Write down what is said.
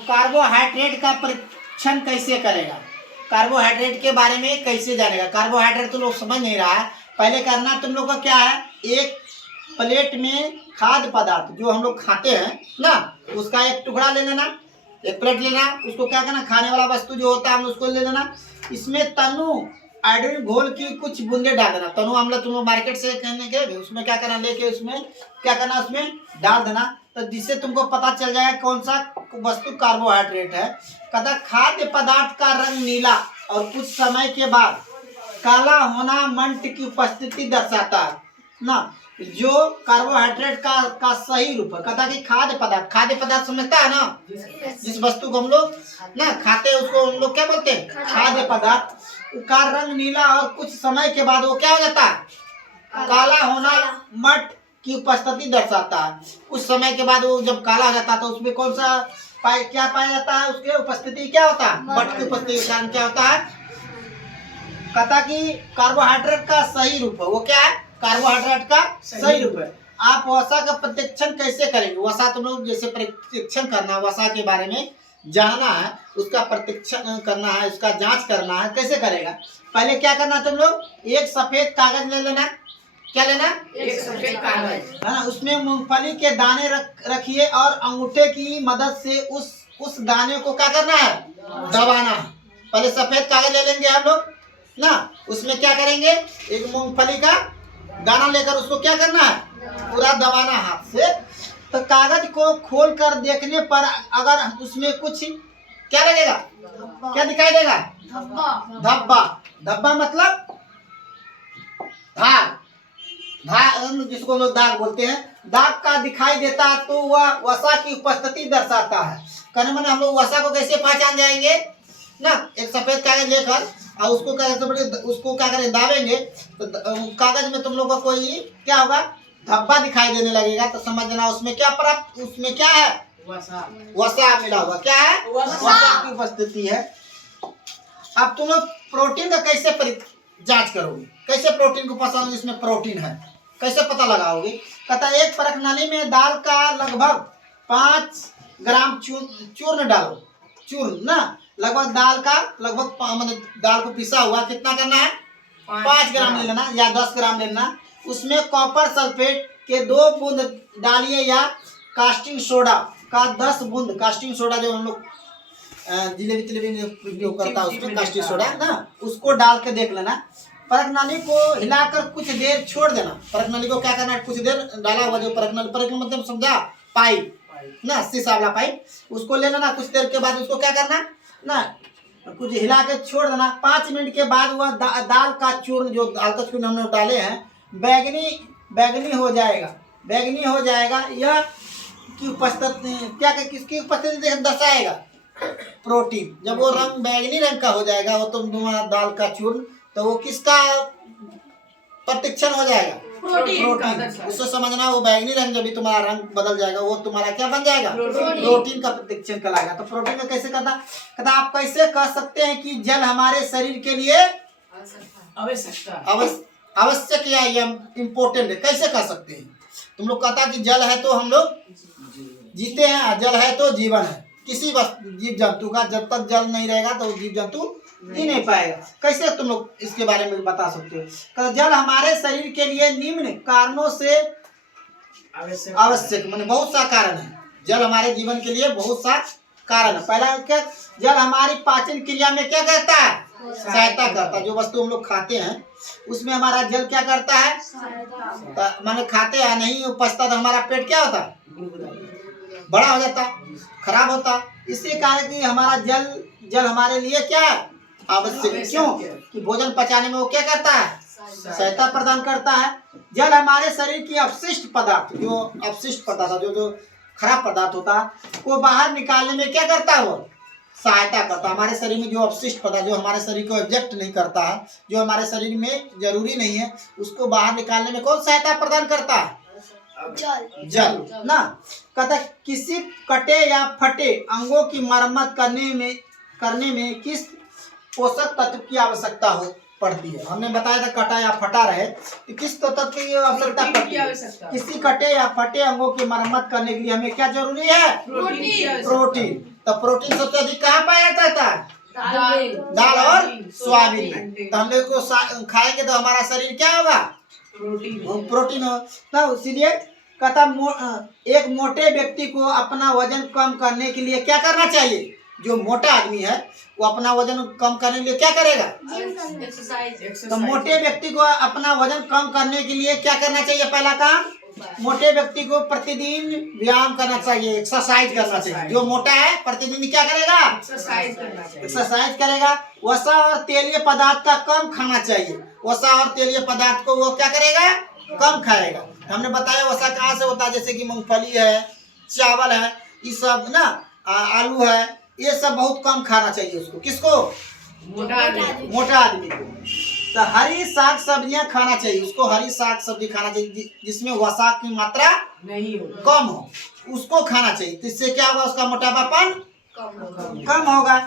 Carbohydrate का परीक्षण कैसे करेगा, कार्बोहाइड्रेट के बारे में कैसे जानेगा। कार्बोहाइड्रेट तो लोग समझ नहीं रहा है। पहले करना तुम लोग का क्या है, एक प्लेट में खाद्य पदार्थ जो हम लोग खाते हैं ना, उसका एक टुकड़ा ले लेना, एक प्लेट लेना, उसको क्या करना, खाने वाला वस्तु जो होता है हम उसको ले लेना। इसमें तनु आयोडीन घोल की कुछ बूंदे डाल देना। तनु अम्ल तुम लोग मार्केट से कहने के उसमें क्या करना, लेके उसमें क्या करना, उसमें डाल देना, तो जिससे तुमको पता चल जाएगा कौन सा वस्तु कार्बोहाइड्रेट है। कहता खाद्य पदार्थ का रंग नीला और कुछ समय के बाद काला होना मंट की उपस्थिति दर्शाता है ना। जो कार्बोहाइड्रेट का सही रूप है, कहता कि खाद्य पदार्थ समझता है ना, जिस वस्तु को हम लोग ना खाते हैं उसको हम लोग क्या बोलते हैं, खाद्य पदार्थ का रंग नीला और कुछ समय के बाद वो क्या हो जाता है, काला होना मट की उपस्थिति दर्शाता है। कुछ समय के बाद वो जब काला हो जाता है तो उसमें कौन सा क्या पाया जाता है, उसके उपस्थिति क्या होता है, मट की उपस्थिति के कारण क्या होता है। कहता कि कार्बोहाइड्रेट का सही रूप है, वो क्या है, कार्बोहाइड्रेट का सही रूप है। आप वसा का परीक्षण कैसे करेंगे, वसा तुम लोग जैसे परीक्षण करना, वसा के बारे में जानना है, उसका परीक्षण करना है, उसका जांच करना है, कैसे करेगा। पहले क्या करना तुम लोग, एक सफेद कागज ले लेना, क्या लेना, एक सफेद कागज है ना, उसमें मूंगफली के दाने रखिए और अंगूठे की मदद से उस दाने को क्या करना है, दबाना है। पहले सफेद कागज ले लेंगे हम लोग ना, उसमें क्या करेंगे, एक मूंगफली का दाना लेकर उसको क्या करना है, पूरा दबाना हाथ से। तो कागज को खोलकर देखने पर अगर उसमें कुछ क्या लगेगा, क्या दिखाई देगा, धब्बा मतलब धाग, जिसको हम लोग दाग बोलते हैं, दाग का दिखाई देता है तो वह वसा की उपस्थिति दर्शाता है। कहने माने हम लोग वसा को कैसे पहचान जाएंगे ना, एक सफेद कागज लेकर और उसको क्या करें, दाबेंगे तो कागज में तुम लोग का कोई क्या होगा, धब्बा दिखाई देने लगेगा, तो समझना उसमें क्या प्राप्त, उसमें क्या है, वसा मिला हुआ, क्या है, वसा की उपस्थिति है। अब तुम लोग प्रोटीन का कैसे जांच करोगे, कैसे प्रोटीन को पसंद इसमें प्रोटीन है कैसे पता लगाओगे। कहता एक परख नली में दाल का लगभग 5 ग्राम चूर्ण डालो, चूर्ण ना, लगभग दाल का लगभग मतलब दाल को पिसा हुआ कितना करना है, 5 ग्राम ले लेना या 10 ग्राम ले लेना। उसमें कॉपर सल्फेट के 2 बूंद डालिए या कास्टिंग सोडा का 10 बूंद, कास्टिंग सोडा जो हम लोग जिलेबी में उपयोग करता है उसमें कास्टिंग सोडा ना, उसको डाल के देख लेना। परख नली को हिलाकर कुछ देर छोड़ देना। परख नली को क्या करना है, कुछ देर डाला हुआ जो परख नली मतलब समझा, पाइप ना, शीशा वाला पाइप, उसको ले लेना। कुछ देर के बाद उसको क्या करना ना, कुछ हिला के छोड़ देना। 5 मिनट के बाद वह दाल का चूर्ण, जो दाल का चूर्ण हम लोग डाले हैं, बैगनी हो जाएगा। यह की उपस्थिति क्या, किसकी उपस्थिति दर्शाएगा, प्रोटीन। जब वो रंग बैगनी रंग का हो जाएगा वो तुम्हारा दाल का चूर्ण, तो वो किसका प्रतिक्षण हो जाएगा, प्रोटीन। उससे समझना वो बैगनी रंग जब भी तुम्हारा रंग बदल जाएगा वो तुम्हारा क्या बन जाएगा, प्रोटीन का प्रतिक्षण कहलाएगा। तो प्रोटीन का कैसे कहता आप कैसे कह सकते हैं कि जल हमारे शरीर के लिए आवश्यक या इम्पोर्टेंट है, कैसे कह सकते हैं। तुम लोग कहता कि जल है तो हम लोग जीते हैं, जल है तो जीवन है। किसी जीव जंतु का जब तक जल नहीं रहेगा तो जीव जंतु जी नहीं पाएगा। कैसे तुम लोग इसके बारे में बता सकते हो। जल हमारे शरीर के लिए निम्न कारणों से आवश्यक, माने बहुत सा कारण है। जल हमारे जीवन के लिए बहुत सा कारण है। पहला क्या, जल हमारी पाचन क्रिया में क्या करता है, सहायता करता है। जो वस्तु हम लोग खाते हैं उसमें हमारा जल क्या करता है, माने खाते हैं नहीं पचता तो हमारा पेट क्या होता है, बड़ा हो जाता, खराब होता। इसी कारण कि हमारा जल हमारे लिए क्या है, आवश्यक। क्यों कि भोजन पचाने में वो क्या करता है, सहायता प्रदान करता है। जल हमारे शरीर की अपशिष्ट पदार्थ, जो खराब पदार्थ होता है वो बाहर निकालने में क्या करता है, वो सहायता करता है। हमारे शरीर में जो अपशिष्ट पदार्थ जो हमारे शरीर को एब्जेक्ट नहीं करता है, जो हमारे शरीर में जरूरी नहीं है, उसको बाहर निकालने में कौन सहायता प्रदान करता है, जल ना। कहता किसी कटे या फटे अंगों की मरम्मत करने में किस पोषक तत्व की आवश्यकता पड़ती है। हमने बताया था कटा या फटा रहे तो किस तत्व की आवश्यकता पड़ती है। किसी कटे या फटे अंगों की मरम्मत करने के लिए हमें क्या जरूरी है, प्रोटीन। तो प्रोटीन सबसे अधिक कहाँ पाया जाता है? दाल और सोयाबीन में। तो हम लोग को खाएंगे तो हमारा शरीर क्या होगा? प्रोटीन हो। तो इसीलिए कहता एक मोटे व्यक्ति को अपना वजन कम करने के लिए क्या करना चाहिए? जो मोटा आदमी है वो अपना वजन कम करने के लिए क्या करेगा? एक्सरसाइज। तो मोटे व्यक्ति को अपना वजन कम करने के लिए क्या करना चाहिए? पहला काम, मोटे व्यक्ति को प्रतिदिन व्यायाम करना चाहिए, एक्सरसाइज करना चाहिए। जो मोटा है प्रतिदिन क्या करेगा? एक्सरसाइज करेगा। वसा और तेलीय पदार्थ का कम खाना चाहिए। वसा और तेलीय पदार्थ को वो क्या करेगा? कम खाएगा। हमने बताया वसा कहाँ से होता है, जैसे कि मूंगफली है, चावल है, ये सब ना, आलू है, ये सब बहुत कम खाना चाहिए उसको। किसको? मोटा आदमी को। तो हरी साग सब्जियां खाना चाहिए उसको। हरी साग सब्जी खाना चाहिए जिसमें वसा की मात्रा नहीं हो, कम हो, उसको खाना चाहिए। तो इससे क्या होगा? उसका मोटापापन कम होगा।